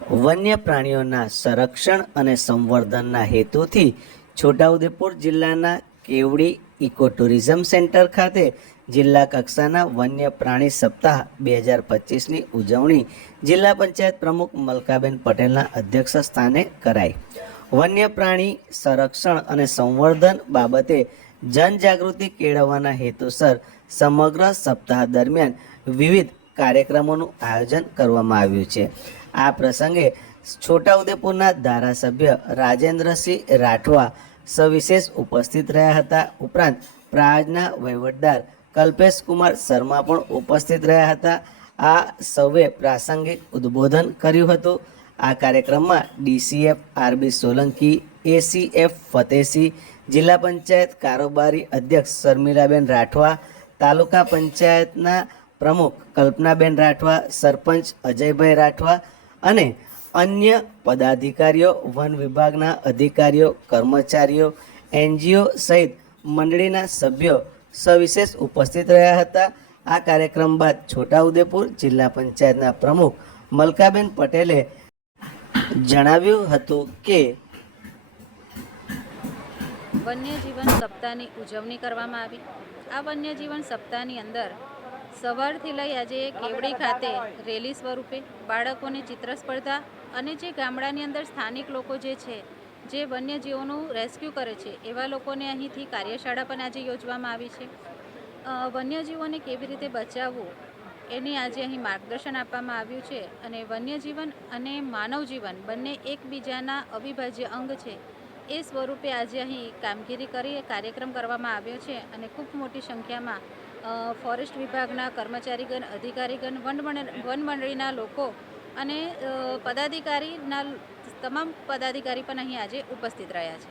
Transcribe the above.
વન્ય પ્રાણીઓના સંરક્ષણ અને સંવર્ધનના હેતુથી છોટાઉદેપુર જિલ્લાના કેવડી ઇકો ટુરિઝમ સેન્ટર ખાતે જિલ્લા કક્ષાના વન્ય પ્રાણી સપ્તાહ બે હજાર પચીસની ઉજવણી જિલ્લા પંચાયત પ્રમુખ મલકાબેન પટેલના અધ્યક્ષ સ્થાને કરાઈ. વન્ય પ્રાણી સંરક્ષણ અને સંવર્ધન બાબતે જનજાગૃતિ કેળવવાના હેતુસર સમગ્ર સપ્તાહ દરમિયાન વિવિધ કાર્યક્રમોનું આયોજન કરવામાં આવ્યું છે. આ પ્રસંગે છોટાઉદેપુરના ધારાસભ્ય રાજેન્દ્રસિંહ રાઠવા સવિશેષ ઉપસ્થિત રહ્યા હતા. ઉપરાંત પ્રાજના વહીવટદાર કલ્પેશ કુમાર શર્મા પણ ઉપસ્થિત રહ્યા હતા. આ સૌએ પ્રાસંગિક ઉદ્બોધન કર્યું હતું. આ કાર્યક્રમમાં DCF, RB Solanki, ACF Fatesinh જિલ્લા પંચાયત કારોબારી અધ્યક્ષ શર્મિલાબેન રાઠવા, તાલુકા પંચાયતના પ્રમુખ કલ્પનાબેન રાઠવા, સરપંચ અજયભાઈ રાઠવા અને અન્ય પદાધિકારીઓ, વન વિભાગના અધિકારીઓ, કર્મચારીઓ, એનજીઓ સહિત મંડળીના સભ્યો સવિશેષ ઉપસ્થિત રહ્યા હતા. આ કાર્યક્રમ બાદ છોટાઉદેપુર જિલ્લા પંચાયતના પ્રમુખ મલકાબેન પટેલે જણાવ્યું હતું કે વન્યજીવન સપ્તાહની ઉજવણી કરવામાં આવી. આ વન્યજીવન સપ્તાહની અંદર સવારથી લઈ આજે કેવડી ખાતે રેલી સ્વરૂપે બાળકોને ચિત્ર સ્પર્ધા અને જે ગામડાની અંદર સ્થાનિક લોકો જે છે, જે વન્યજીવોનું રેસ્ક્યુ કરે છે, એવા લોકોને અહીંથી કાર્યશાળા પણ આજે યોજવામાં આવી છે. વન્યજીવોને કેવી રીતે બચાવવું એની આજે અહીં માર્ગદર્શન આપવામાં આવ્યું છે અને વન્યજીવન અને માનવજીવન બંને એકબીજાના અવિભાજ્ય અંગ છે. એ સ્વરૂપે આજે અહીં કામગીરી કરી, કાર્યક્રમ કરવામાં આવ્યો છે અને ખૂબ મોટી સંખ્યામાં ફોરેસ્ટ વિભાગના કર્મચારીગણ, અધિકારીગણ વન વનમંડળીના મંડળીના લોકો અને પદાધિકારીના, તમામ પદાધિકારી પણ અહીં આજે ઉપસ્થિત રહ્યા છે.